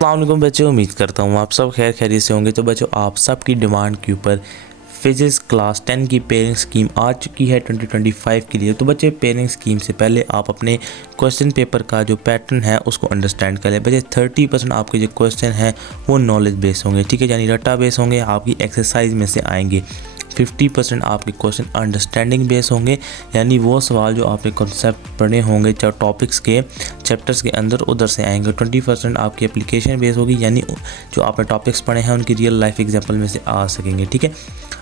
अस्सलाम बच्चों, उम्मीद करता हूँ आप सब खैर खैरियत से होंगे। तो बच्चों, आप सब की डिमांड के ऊपर फिजिक्स क्लास 10 की पेयरिंग स्कीम आ चुकी है 2025 के लिए। तो बच्चे, पेयरिंग स्कीम से पहले आप अपने क्वेश्चन पेपर का जो पैटर्न है उसको अंडरस्टैंड कर लें। बच्चे, 30% आपके जो क्वेश्चन हैं वो नॉलेज बेस होंगे, ठीक है, यानी रट्टा बेस होंगे, आपकी एक्सरसाइज में से आएंगे। 50% आपके क्वेश्चन अंडरस्टैंडिंग बेस होंगे, यानी वो सवाल जो आपने कॉन्सेप्ट पढ़े होंगे टॉपिक्स के चैप्टर्स के अंदर उधर से आएंगे। 20% आपकी एप्लीकेशन बेस होगी, यानी जो आपने टॉपिक्स पढ़े हैं उनकी रियल लाइफ एग्जांपल में से आ सकेंगे, ठीक है।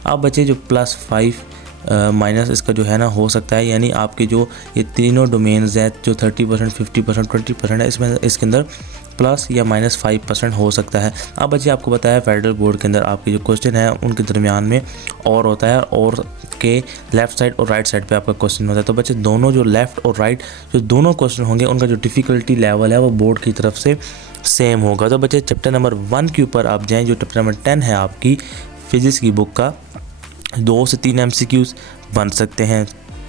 अब बच्चे, जो +5 माइनस इसका जो है ना हो सकता है, यानी आपके जो ये तीनों डोमेन्स हैं जो 30%, 50%, 20% है, इसमें इसके अंदर प्लस या -5% हो सकता है। अब बच्चे, आपको बताया फेडरल बोर्ड के अंदर आपके जो क्वेश्चन है उनके दरमियान में और होता है, और के लेफ़्ट साइड और राइट साइड पे आपका क्वेश्चन होता है। तो बच्चे, दोनों जो लेफ़्ट और राइट जो दोनों क्वेश्चन होंगे उनका जो डिफ़िकल्टी लेवल है वो बोर्ड की तरफ से सेम होगा। तो बच्चे, चैप्टर नंबर 1 के ऊपर आप जाएँ, जो चैप्टर नंबर 10 है आपकी फिज़िक्स की बुक का, 2 से 3 MCQs बन सकते हैं,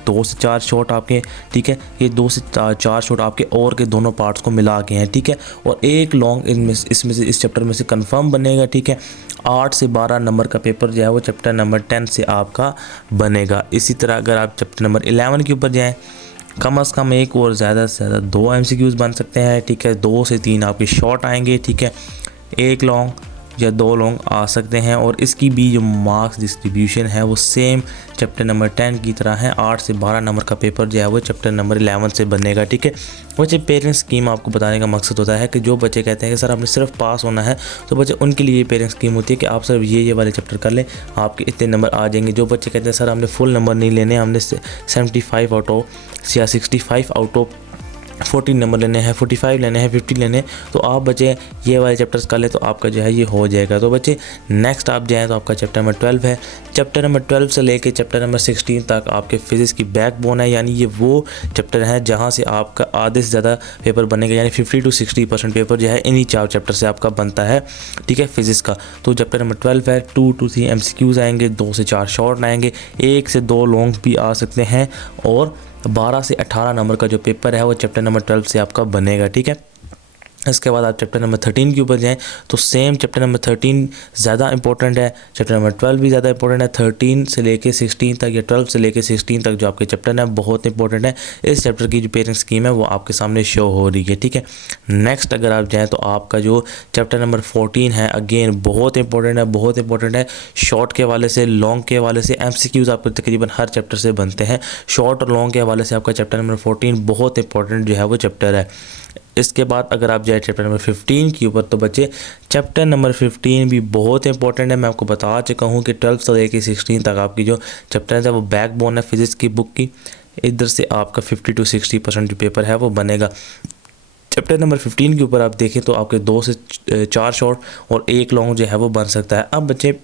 2 से 4 शॉट आपके, ठीक है। ये 2 से 4 शॉट आपके और के दोनों पार्ट्स को मिला के हैं, ठीक है, और एक लॉन्ग इसमें से इस चैप्टर में से कंफर्म बनेगा, ठीक है। 8 से 12 नंबर का पेपर जो है वो चैप्टर नंबर 10 से आपका बनेगा। इसी तरह अगर आप चैप्टर नंबर 11 के ऊपर जाएँ, कम से कम एक और ज़्यादा से ज़्यादा 2 MCQs बन सकते हैं, ठीक है। 2 से 3 आपके शॉर्ट आएंगे, ठीक है, एक लॉन्ग या 2 लॉन्ग आ सकते हैं, और इसकी भी जो मार्क्स डिस्ट्रीब्यूशन है वो सेम चैप्टर नंबर 10 की तरह है। 8 से 12 नंबर का पेपर जो है वो चैप्टर नंबर 11 से बनेगा, ठीक है। बच्चे, पेरेंट स्कीम आपको बताने का मकसद होता है कि जो बच्चे कहते हैं कि सर हमने सिर्फ पास होना है, तो बच्चे उनके लिए पेरेंट स्कीम होती है कि आप सिर्फ ये वाले चैप्टर कर लें, आपके इतने नंबर आ जाएंगे। जो बच्चे कहते हैं सर हमने फुल नंबर नहीं लेने, हमने 75 आउट ऑफ या 65 आउट ऑफ 40 नंबर लेने हैं, 45 लेने हैं, 50 लेने, तो आप बच्चे ये वाले चैप्टर्स कर ले तो आपका जो है ये हो जाएगा। तो बच्चे, नेक्स्ट आप जाएँ तो आपका चैप्टर नंबर 12 है। चैप्टर नंबर 12 से लेके चैप्टर नंबर 16 तक आपके फिजिक्स की बैकबोन है, यानी ये वो चैप्टर है जहाँ से आपका आधे से ज़्यादा पेपर बनेगा, यानी 50 से 60% पेपर जो है इन्हीं 4 चैप्टर से आपका बनता है, ठीक है, फिजिक्स का। तो चैप्टर नंबर 12 है, 2 to 3 MCQs आएंगे, 2 से 4 शॉर्ट आएंगे, 1 से 2 लॉन्ग भी आ सकते हैं, और 12 से 18 नंबर का जो पेपर है वो चैप्टर नंबर 12 से आपका बनेगा, ठीक है। इसके बाद आप चैप्टर नंबर 13 के ऊपर जाएँ तो सेम चैप्टर नंबर 13 ज़्यादा इंपॉर्टेंट है, चैप्टर नंबर 12 भी ज़्यादा इंपॉर्टेंट है। 13 से लेके 16 तक या 12 से लेके 16 तक जो आपके चैप्टर है बहुत इंपॉर्टेंट है। इस चैप्टर की जो पेयरिंग स्कीम है वो आपके सामने शो हो रही है, ठीक है। नेक्स्ट अगर आप जाएँ तो आपका जो चैप्टर नंबर 14 है, अगेन बहुत इंपॉर्टेंट है, बहुत इंपॉर्टेंट है। शॉर्ट के हवाले से, लॉन्ग के हवाले से, MCQs आपको तकरीबन हर चैप्टर से बनते हैं। शॉर्ट और लॉन्ग के हवाले से आपका चैप्टर नंबर 14 बहुत इंपॉर्टेंट जो है वो चैप्टर है। इसके बाद अगर आप जाए चैप्टर नंबर 15 के ऊपर, तो बच्चे चैप्टर नंबर 15 भी बहुत इंपॉर्टेंट है। मैं आपको बता चुका हूँ कि 12 से लेकर 16 तक आपकी जो चैप्टर है वो बैकबोन है फिजिक्स की बुक की। इधर से आपका 50 to 60% जो पेपर है वो बनेगा। चैप्टर नंबर 15 के ऊपर आप देखें तो आपके 2 से 4 शॉर्ट और 1 लॉन्ग जो है वो बन सकता है। अब बच्चे,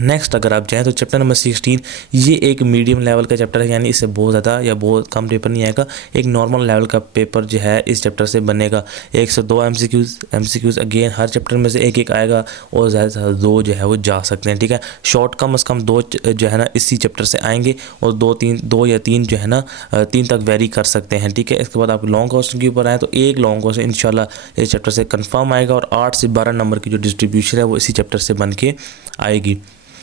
नेक्स्ट अगर आप जाएँ तो चैप्टर नंबर 16 ये एक मीडियम लेवल का चैप्टर है, यानी इससे बहुत ज़्यादा या बहुत कम पेपर नहीं आएगा, एक नॉर्मल लेवल का पेपर जो है इस चैप्टर से बनेगा। 1 से 2 MCQs अगेन हर चैप्टर में से एक आएगा, और ज़्यादा से ज़्यादा 2 जो है वो जा सकते हैं, ठीक है। शॉर्ट कम से कम 2 जो है ना इसी चैप्टर से आएंगे, और 2 या 3 जो है ना 3 तक वेरी कर सकते हैं, ठीक है। इसके बाद आप लॉन्ग क्वेश्चन के ऊपर आए तो एक लॉन्ग क्वेश्चन इंशाल्लाह इस चैप्टर से कन्फर्म आएगा, और 8 से 12 नंबर की जो डिस्ट्रीब्यूशन है वो इसी चैप्टर से बन के आएगी।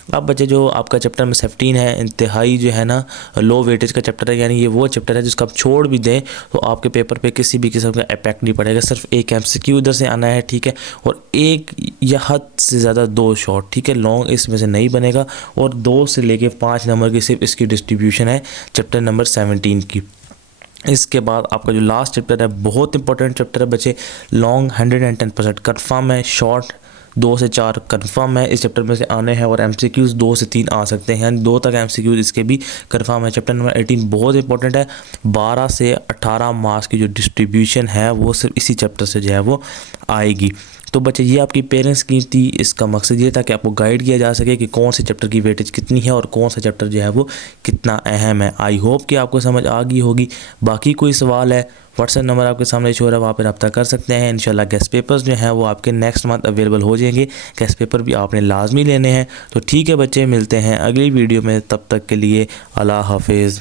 अब बच्चे, जो आपका चैप्टर नंबर 17 है, इंतहाई जो है ना लो वेटेज का चैप्टर है, यानी ये वो चैप्टर है जिसको आप छोड़ भी दें तो आपके पेपर पे किसी भी किस्म का इफेक्ट नहीं पड़ेगा। सिर्फ एक MCQ इधर से आना है, ठीक है, और एक या हद से ज़्यादा 2 शॉर्ट, ठीक है, लॉन्ग इसमें से नहीं बनेगा, और 2 से लेके 5 नंबर की सिर्फ इसकी डिस्ट्रीब्यूशन है चैप्टर नंबर 17 की। इसके बाद आपका जो लास्ट चैप्टर है बहुत इंपॉर्टेंट चैप्टर है बच्चे, लॉन्ग 110% कन्फर्म है, शॉर्ट 2 से 4 कन्फर्म है इस चैप्टर में से आने हैं, और MCQs 2 से 3 आ सकते हैं, यानी 2 तक MCQs इसके भी कन्फर्म है। चैप्टर नंबर 18 बहुत इंपॉर्टेंट है, 12 से 18 मार्क्स की जो डिस्ट्रीब्यूशन है वो सिर्फ इसी चैप्टर से जो है वो आएगी। तो बच्चे, ये आपकी पेरेंट स्कीम थी। इसका मकसद ये था कि आपको गाइड किया जा सके कि कौन से चैप्टर की वेटेज कितनी है और कौन सा चैप्टर जो है वो कितना अहम है। आई होप कि आपको समझ आ गई होगी। बाकी कोई सवाल है, व्हाट्सएप नंबर आपके सामने शो है, वहाँ पर रब्ता कर सकते हैं। इंशाल्लाह गेस्ट पेपर्स जो हैं वो आपके नेक्स्ट मंथ अवेलेबल हो जाएंगे। गेस्ट पेपर भी आपने लाजमी लेने हैं। तो ठीक है बच्चे, मिलते हैं अगली वीडियो में, तब तक के लिए अल्लाह हाफिज़।